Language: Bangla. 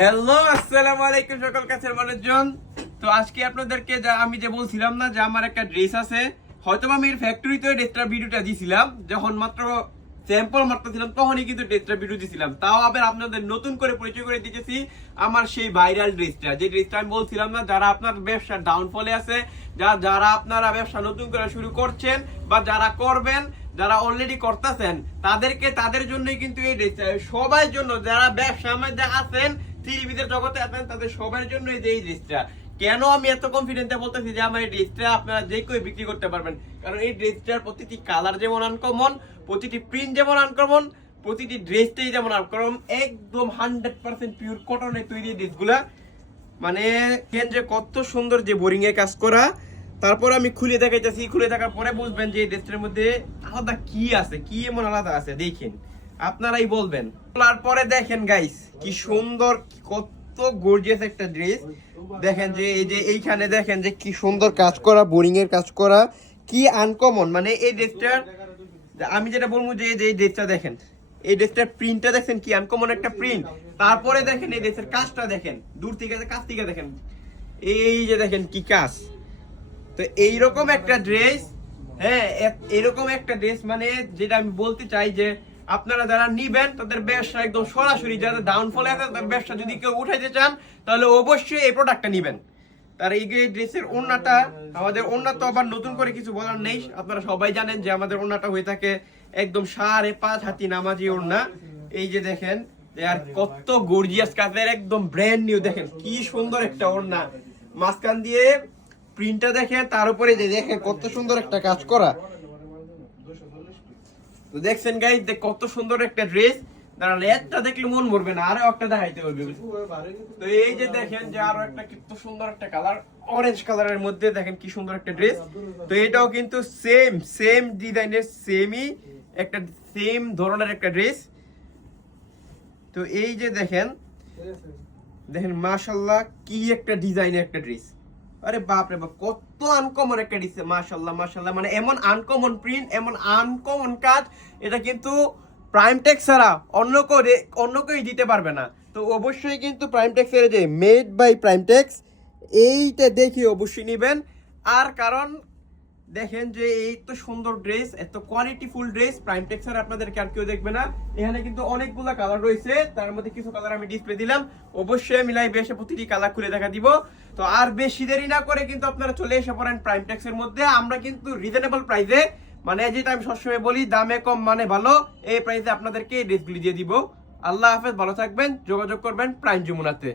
হ্যালো, আসসালামু আলাইকুম সকল কাছের মানুষজন। তো আজকে আপনাদেরকে আমি যে বলছিলাম না যে আমার একটা ড্রেস আছে, হয়তো আমি এর ফ্যাক্টরিতে ড্রেসটার ভিডিওটা দিয়েছিলাম, যখন মাত্র স্যাম্পল মারতেছিলাম তখনই কিন্তু ড্রেসটার ভিডিও দিয়েছিলাম। তাও আবার আপনাদের নতুন করে পরিচয় করে দিতেছি আমার সেই ভাইরাল ড্রেসটা, যে ড্রেসটা আমি বলছিলাম না যারা আপনার ব্যবসা ডাউনফলে আছে, যারা আপনারা ব্যবসা নতুন করে শুরু করছেন বা যারা করবেন, যারা অলরেডি করতেছেন, তাদের জন্যই কিন্তু এই ড্রেসটা, সবার জন্য যারা ব্যবসার মধ্যে আছেন, টিভিদের জগতে আছেন, তাদের সবার জন্য এই ড্রেসটা। কেন আমি এত কনফিডেন্টে বলতেছি যে আমার এই ড্রেসটা আপনারা যে কেউ বিক্রি করতে পারবেন, কারণ এই ড্রেসটার প্রতিটি কালার যেমন আনকমন, প্রতিটি প্রিন্ট যেমন আনকমন, প্রতিটি ড্রেসটাই যেমন আনকমন, একদম 100% পিওর কটনে তৈরি ড্রেসগুলা। মানে কেন যে কত সুন্দর যে বোরিং এ কাজ করা। তারপর আমি খুলে দেখাইতেছি, খুলে দেখার পরে বুঝবেন যে এই ড্রেসটার মধ্যে আলাদা কি আছে, কি এমন আলাদা আছে দেখেন, আপনারাই বলবেন। তারপরে দেখেন গাইস কি সুন্দর, কত গর্জিয়াস একটা ড্রেস। দেখেন যে এই যে এইখানে দেখেন যে কি সুন্দর কাজ করা, বোরিং এর কাজ করা, কি আনকমন। মানে এই ড্রেসটার আমি যেটা বলবো যে এই ড্রেসটা দেখেন, এই ড্রেসটার প্রিন্টটা দেখেন কি আনকমন একটা প্রিন্ট। তারপরে দেখেন এই ড্রেসের কাজটা দেখেন, দূর থেকে কাছ থেকে দেখেন, এই যে দেখেন কি কাজ। তো এইরকম একটা ড্রেস, হ্যাঁ এরকম একটা ড্রেস, মানে যেটা আমি বলতে চাই যে আপনারা যারা নিবেন তাদের ব্যবসা একদম সরাসরি, যারা ডাউনফলে আছে তাদের ব্যবসা যদি কেউ উঠাইতে চান তাহলে অবশ্যই এই প্রোডাক্টটা নিবেন। তার এই যে ড্রেসের ওড়নাটা, আমাদের ওড়না তো আবার নতুন করে কিছু বলার নেই, আপনারা সবাই জানেন যে আমাদের ওড়নাটা হয়ে থাকে একদম 5.5 হাতি নামাজি ওড়না। এই যে দেখেন আর কত গর্জিয়াস কাজের, একদম ব্র্যান্ড নিউ। দেখেন কি সুন্দর একটা ওড়না, মাঝখান দিয়ে প্রিন্টটা দেখেন, তার উপরে যে দেখেন কত সুন্দর একটা কাজ করা। তো দেখছেন গাইস কত সুন্দর একটা ড্রেস, দাঁড়ালে একটা দেখলে মন ভরবে না, আরো একটা দেখাইতে হবে। তো এই যে দেখেন যে আরো একটা কত সুন্দর একটা কালার, অরেঞ্জ কালারের মধ্যে দেখেন কি সুন্দর একটা ড্রেস। তো এটাও কিন্তু সেম ডিজাইনের, একটা সেম ধরনের একটা ড্রেস। তো এই যে দেখেন মাশাআল্লাহ কি একটা ডিজাইনের একটা ড্রেস। আরে বাপ রে বাপ, কত আনকমন একটা ড্রেস, মাশাআল্লাহ মাশাআল্লাহ। মানে এমন আনকমন প্রিন্ট, এমন আনকমন কাজ, এটা কিন্তু প্রাইমটেক্স ছাড়া অন্য কেউ দিতে পারবে না। তো অবশ্যই কিন্তু প্রাইমটেক্সের যে মেড বাই প্রাইমটেক্স, এইটা দেখে অবশ্যই নেবেন। আর কারণ দেখেন যে এই তো সুন্দর ড্রেস, এত কোয়ালিটিফুল ড্রেস প্রাইমটেক্স আর আপনাদেরকে আর কেউ দেখবে না। এখানে কিন্তু অনেকগুলো কালার রয়েছে, তার মধ্যে কিছু কালার আমি ডিসপ্লে দিলাম, অবশ্যই আমি লাইভে এসে প্রতিটি কালার খুলে দেখা দিব। তো আর বেশি দেরি না করে কিন্তু আপনারা চলে এসে পড়েন প্রাইমটেক্স এর মধ্যে। আমরা কিন্তু রিজনেবল প্রাইসে, মানে যেটা আমি সবসময় বলি দামে কম মানে ভালো, এই প্রাইসে আপনাদেরকে এই ড্রেসগুলি দিয়ে দিব। আল্লাহ হাফেজ, ভালো থাকবেন, যোগাযোগ করবেন প্রাইম যমুনাতে।